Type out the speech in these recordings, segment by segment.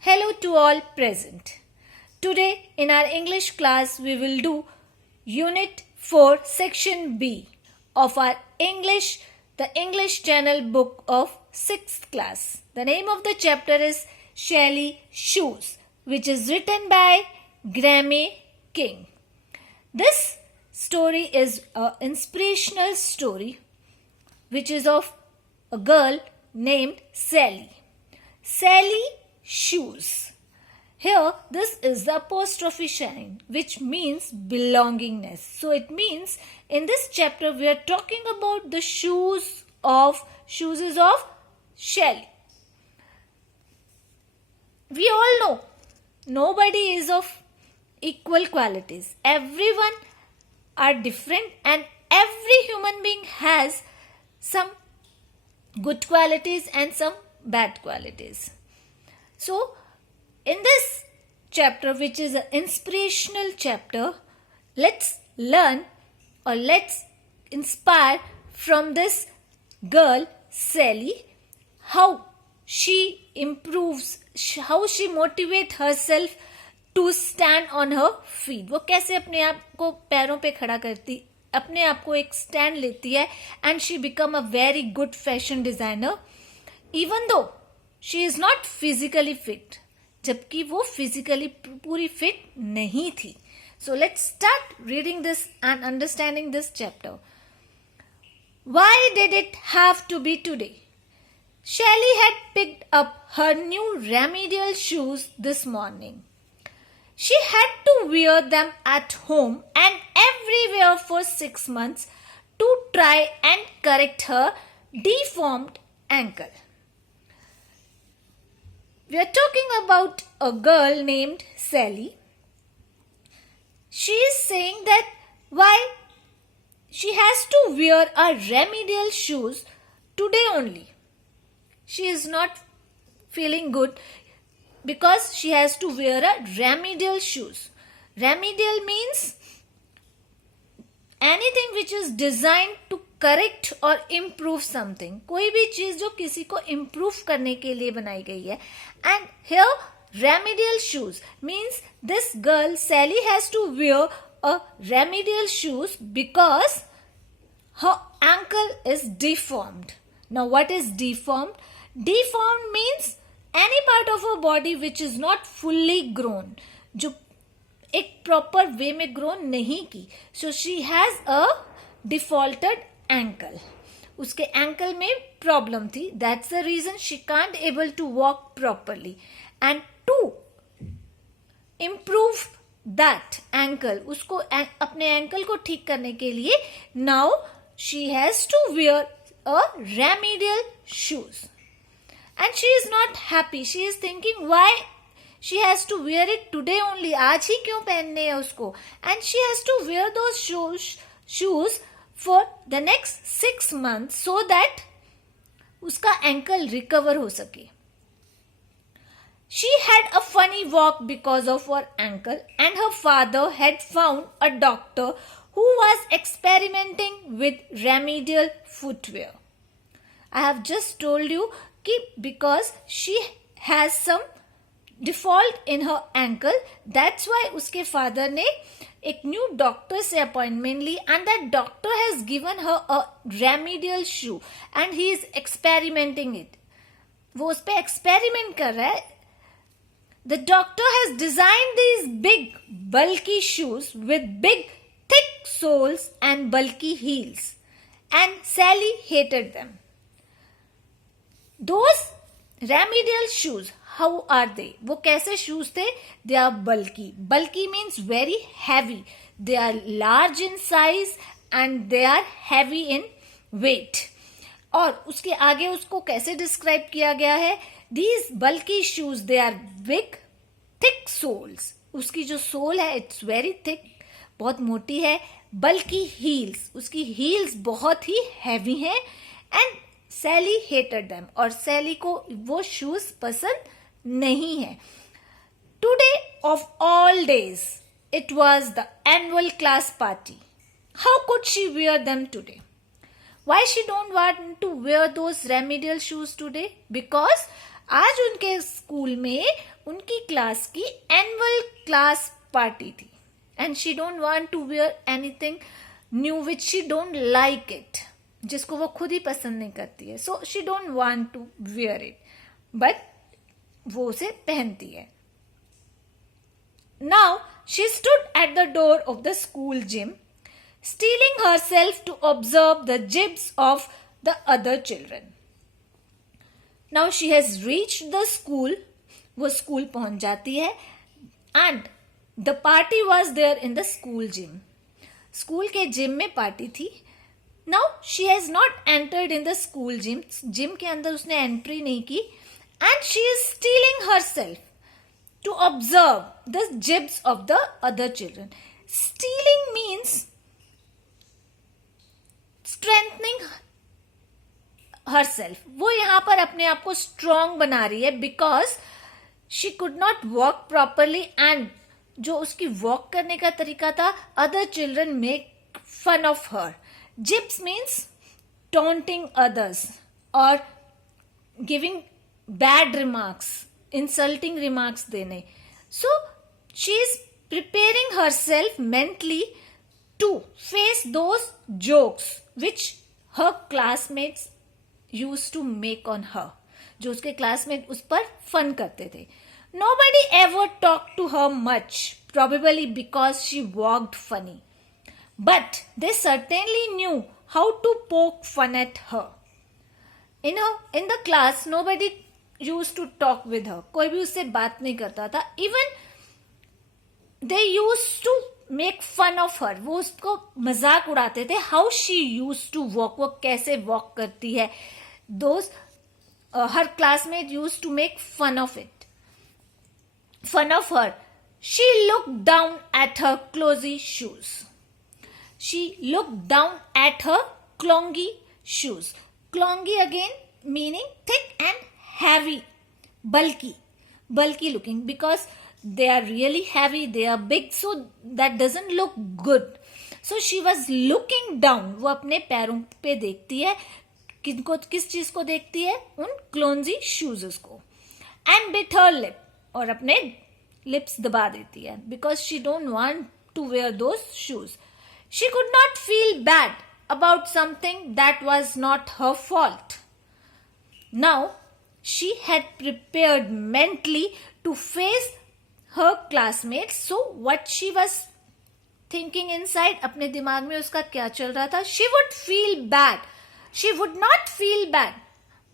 Hello to all present. Today in our English class we will do Unit 4 Section B of our the English Channel book of 6th class. The name of the chapter is Shelley Shoes, which is written by Grammy King. This story is an inspirational story which is of a girl named Sally. Sally Shoes. Here, this is the apostrophe sign, which means belongingness. So it means in this chapter we are talking about the shoes of Shelley. We all know nobody is of equal qualities. Everyone are different, and every human being has some good qualities and some bad qualities. So, in this chapter, which is an inspirational chapter, let's learn or let's inspire from this girl, Sally, how she improves, how she motivates herself to stand on her feet. वो कैसे अपने आप को पैरों पे खड़ा करती, अपने आप को एक स्टैंड लेती है, and she become a very good fashion designer, even though she is not physically fit, जबकि वो physically पूरी fit नहीं थी. So let's start reading this and understanding this chapter. Why did it have to be today? Shelley had picked up her new remedial shoes this morning. She had to wear them at home and everywhere for 6 months to try and correct her deformed ankle. We are talking about a girl named Sally. She is saying that why she has to wear a remedial shoes today only. She is not feeling good because she has to wear a remedial shoes. Remedial means anything which is designed to correct और improve something, कोई भी चीज जो किसी को improve करने के लिए बनाई गई है. And here remedial shoes means this girl Sally has to wear a remedial shoes because her ankle is deformed. Now what is deformed? Deformed means any part of a body which is not fully grown, जो एक proper way में grown नहीं की. So she has a defaulted ankle. उसके ankle में problem थी. That's the reason she can't able to walk properly. And to improve that ankle, उसको अपने ankle को ठीक करने के लिए now she has to wear a remedial shoes. And she is not happy. She is thinking why she has to wear it today only. आज ही क्यों पहनने हैं उसको? And she has to wear those shoes for the next 6 months so that उसका ankle recover हो सके. She had a funny walk because of her ankle, and her father had found a doctor who was experimenting with remedial footwear. I have just told you कि because she has some default in her ankle, that's why उसके father ने एक new doctor से appointment ली, and that doctor has given her a remedial shoe and he is experimenting it. वो उस पर experiment कर रहा है. The doctor has design these big bulky shoes with big thick soles and bulky heels, and Sally hated them. Those remedial shoes, how are they? वो कैसे shoes थे? They are bulky. Bulky means very heavy. They are large in size and they are heavy in weight. और उसके आगे उसको कैसे describe किया गया है? These bulky shoes, they are big, thick soles. उसकी जो sole है, it's very thick, बहुत मोटी है. Bulky heels, उसकी heels बहुत ही heavy हैं. And Sally hated them. और Sally को वो shoes पसंद नहीं है. Today of all days, it was the annual class party. How could she wear them today? Why she don't want to wear those remedial shoes today? Because आज उनके school में उनकी क्लास की एनुअल क्लास पार्टी थी and she don't want to wear anything new which she don't like it, जिसको वो खुद ही पसंद नहीं करती है. So she don't want to wear it, but वो उसे पहनती है. Now she stood at the door of the school gym, steeling herself to observe the jibs of the other children. Now she has reached the school. वो school पहुंच जाती है and the party was there in the school gym. School के gym में party थी. Now she has not entered in the school gym. Gym के अंदर उसने एंट्री नहीं की and she is steeling herself to observe the jibs of the other children. Stealing means strengthening herself. वो यहाँ पर अपने आप को strong बना रही है because she could not walk properly and जो उसकी वॉक करने का तरीका था, other children make fun of her. Jibs means taunting others or giving bad remarks, insulting remarks देने. So she is preparing herself mentally to face those jokes which her classmates used to make on her. जो उसके classmate उस पर fun करते थे. Nobody ever talked to her much, probably because she walked funny. But they certainly knew how to poke fun at her. In the class, nobody used to talk with her. कोई भी उससे बात नहीं करता था. Even they used to make fun of her. वो उसको मजाक उड़ाते थे. How she used to walk. वो कैसे walk करती है. Those her classmates used to make fun of her. She looked down at her clumsy shoes. She looked down at her clumsy shoes. Clumsy again meaning thick and heavy, bulky looking, because they are really heavy, they are big, so that doesn't look good. So she was looking down. वो अपने पैरों पे देखती है. किस चीज को देखती है? उन क्लोन्जी शूज को. एंड बिट हर लिप, और अपने लिप्स दबा देती है because she don't want to wear those shoes. She could not feel bad about something that was not her fault. Now she had prepared mentally to face her classmates. So what she was thinking inside, अपने दिमाग में उसका क्या चल रहा था? She would feel bad. She would not feel bad.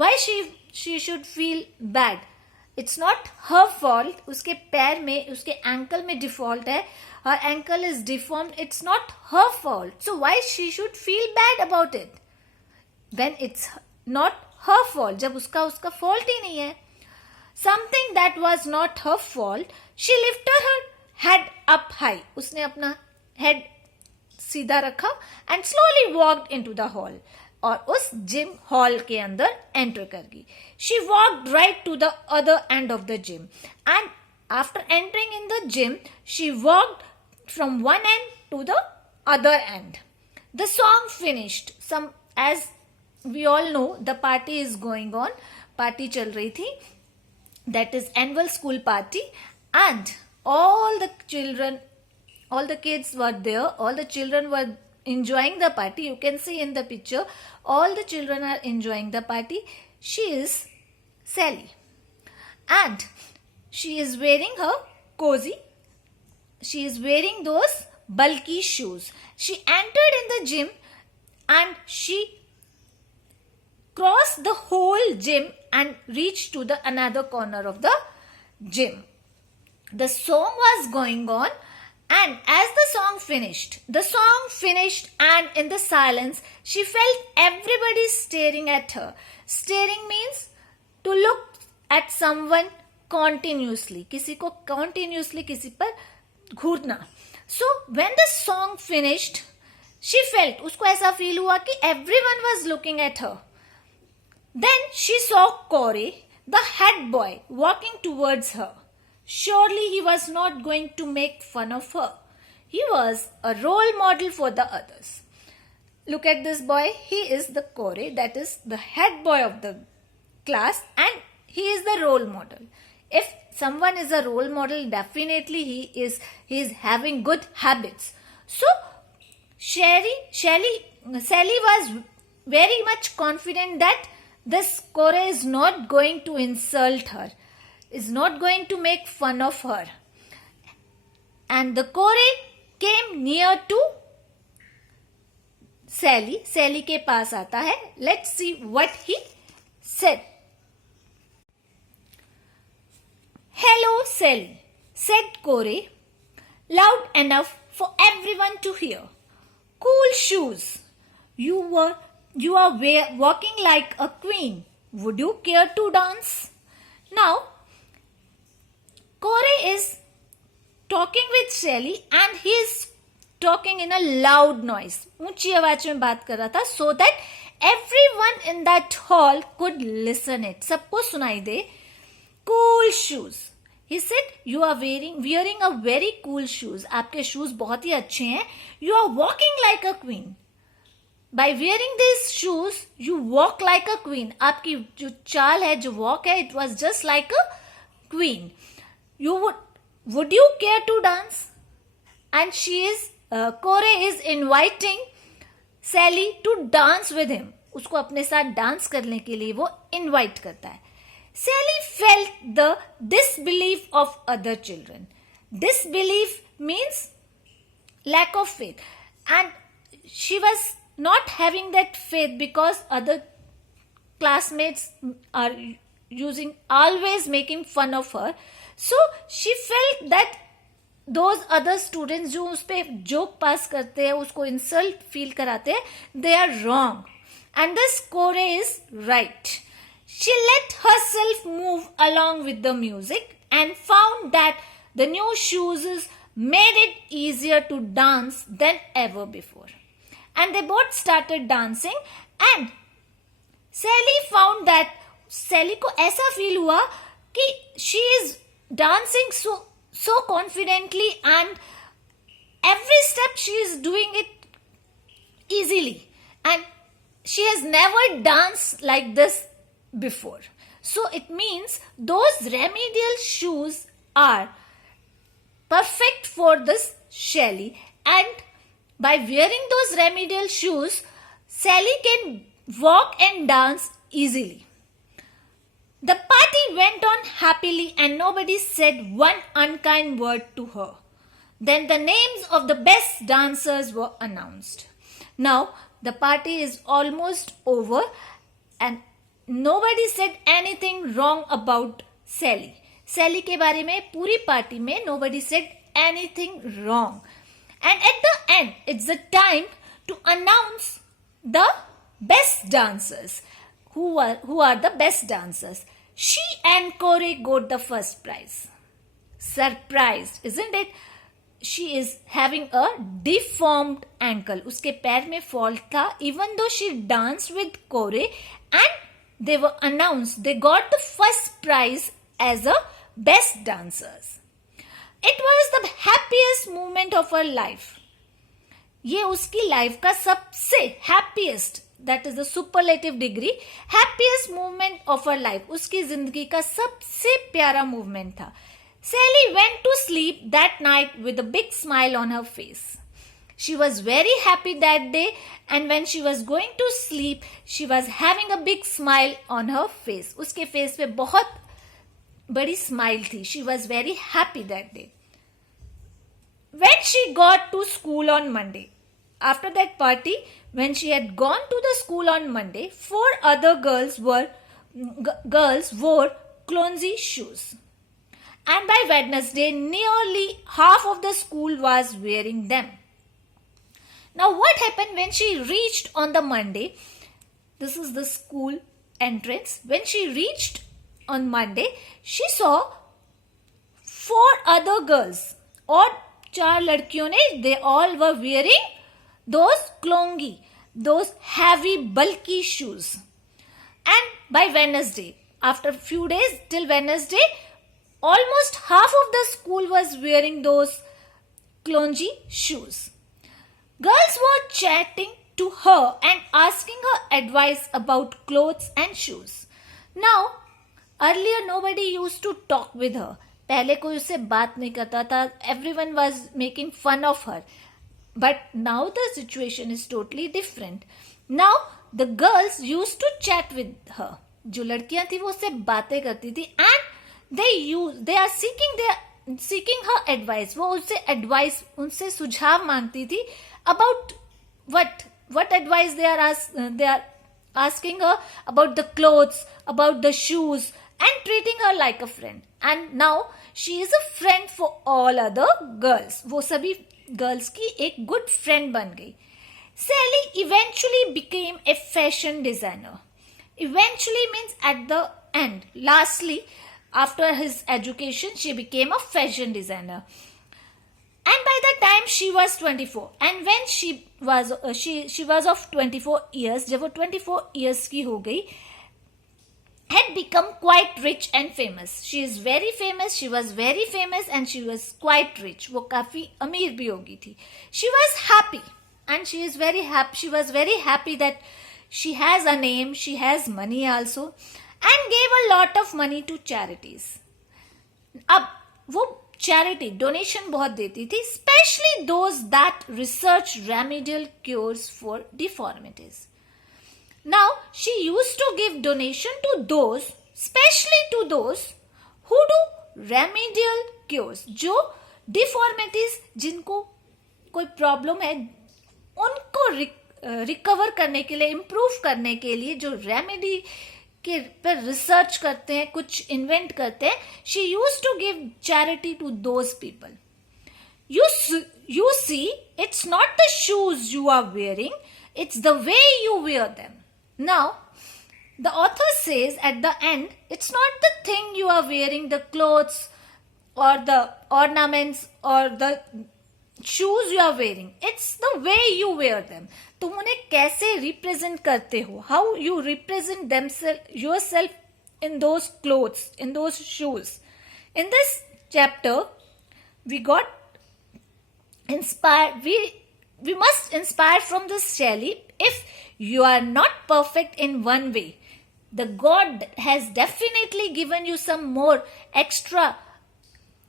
Why she should feel bad? It's not her fault. उसके पैर में, उसके ankle में default है. Her ankle is deformed. It's not her fault. So why she should feel bad about it? When it's not her fault. जब उसका fault ही नहीं है. Something that was not her fault. She lifted her head up high. उसने अपना head सीधा रखा and slowly walked into the hall. और उस जिम हॉल के अंदर एंटर कर गई. She walked right to the other end of the gym and after entering in the gym she walked from one end to the other end. The song finished. Some as we all know the party is going on. Party चल रही थी. That is annual school party and all the kids were there. All the children were enjoying the party. You can see in the picture all the children are enjoying the party. She is Sally and she is wearing her cozy, she is wearing those bulky shoes. She entered in the gym and she crossed the whole gym and reached to the another corner of the gym. The song was going on. And as the song finished and in the silence, she felt everybody staring at her. Staring means to look at someone continuously. किसी को continuously किसी पर घूरना. So when the song finished, she felt, उसको ऐसा feel हुआ कि everyone was looking at her. Then she saw Corey, the head boy, walking towards her. Surely he was not going to make fun of her. He was a role model for the others. look at this boy, he is the Kore, that is the head boy of the class, and he is the role model. If someone is a role model, definitely he is having good habits. So Sally was very much confident that this Kore is not going to insult her, is not going to make fun of her. And the Kore came near to Sally. Sally के पास आता है. Let's see what he said. Hello, Sally, said Kore, loud enough for everyone to hear. Cool shoes. You are walking like a queen. Would you care to dance? Now, Kore is talking with Sally and he is talking in a loud noise. ऊंची आवाज में बात कर रहा था so that everyone in that hall could listen it. सबको सुनाई दे. Cool shoes. He said, you are wearing a very cool shoes. आपके shoes बहुत ही अच्छे हैं. You are walking like a queen. By wearing these shoes, you walk like a queen. आपकी जो चाल है, जो walk है, it was just like a queen. Would you care to dance? And Kore is inviting Sally to dance with him. उसको अपने साथ dance करने के लिए वो इनवाइट करता है. Sally felt the disbelief of other children. Disbelief means lack of faith. And she was not having that faith because other classmates are always making fun of her. So she felt that those other students जो उस पे joke पास करते हैं, उसको insult feel कराते हैं, they are wrong. And this Kore is right. She let herself move along with the music and found that the new shoes made it easier to dance than ever before. And they both started dancing and Sally found that Sally को ऐसा feel हुआ कि she is dancing so confidently and every step she is doing it easily and she has never danced like this before. So it means those remedial shoes are perfect for this Sally, and by wearing those remedial shoes, Sally can walk and dance easily. The party went on happily and nobody said one unkind word to her. Then the names of the best dancers were announced. Now the party is almost over and nobody said anything wrong about Sally. Sally के बारे में पूरी party में nobody said anything wrong. And at the end, it's the time to announce the best dancers. Who are the best dancers? She and Kore got the first prize. Surprised, isn't it? She is having a deformed ankle. उसके पैर में fault था. Even though she danced with Kore and they were announced, they got the first prize as a best dancers. It was the happiest moment of her life. ये उसकी life का सबसे happiest, that is the superlative degree, happiest moment of her life. उसकी जिंदगी का सबसे प्यारा movement था. Sally went to sleep that night with a big smile on her face. She was very happy that day, and when she was going to sleep, she was having a big smile on her face. उसके face पे बहुत बड़ी smile थी. She was very happy that day. When she got to school on Monday, after that party, when she had gone to the school on Monday, 4 other girls wore clumsy shoes. And by Wednesday, nearly half of the school was wearing them. Now what happened when she reached on the Monday? This is the school entrance. When she reached on Monday, she saw 4 other girls. और 4 लड़कियों ने, they all were wearing those klongi, those heavy bulky shoes. And by Wednesday, after a few days till Wednesday, almost half of the school was wearing those klongi shoes. Girls were chatting to her and asking her advice about clothes and shoes. Now, earlier nobody used to talk with her. पहले कोई उससे बात नहीं करता था. Everyone was making fun of her. But now the situation is totally different. Now the girls used to chat with her. जो लड़कियां थी वो उससे बातें करती थी and they are seeking her advice. वो उससे advice, उनसे सुझाव मांगती थी about what advice they are asking her about the clothes, about the shoes, and treating her like a friend. And now she is a friend for all other girls. वो सभी girls की एक good friend बन गई. Sally eventually became a fashion designer. Eventually means at the end. Lastly, after his education, she became a fashion designer. And by the time she was 24, and when she was of 24 years, जब वो 24 years की हो गई, had become quite rich and famous. She is very famous. She was very famous and she was quite rich. वो काफी अमीर भी हो गई थी. She was happy and she is very happy. She was very happy that she has a name. She has money also, and gave a lot of money to charities. अब वो charity donation बहुत देती थी, especially those that research remedial cures for deformities. Now, she used to give donation to those, especially to those who do remedial cures, जो deformities जिनको कोई problem है, उनको recover करने के लिए, improve करने के लिए जो remedy के पर research करते हैं, कुछ invent करते हैं, she used to give charity to those people. You see, it's not the shoes you are wearing, it's the way you wear them. Now, the author says at the end, it's not the thing you are wearing, the clothes or the ornaments or the shoes you are wearing. It's the way you wear them. तुम उन्हें कैसे represent करते हो? How you represent yourself in those clothes, in those shoes. In this chapter, we got inspired. We must inspire from this Shelley. If you are not perfect in one way, the God has definitely given you some more extra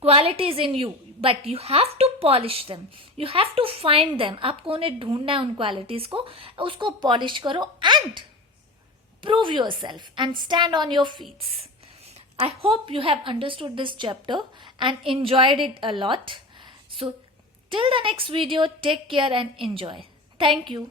qualities in you, but you have to polish them. You have to find them. आपको उन्हें ढूंढना है उन qualities को, उसको polish करो and prove yourself and stand on your feet. I hope you have understood this chapter and enjoyed it a lot. So till the next video, take care and enjoy. Thank you.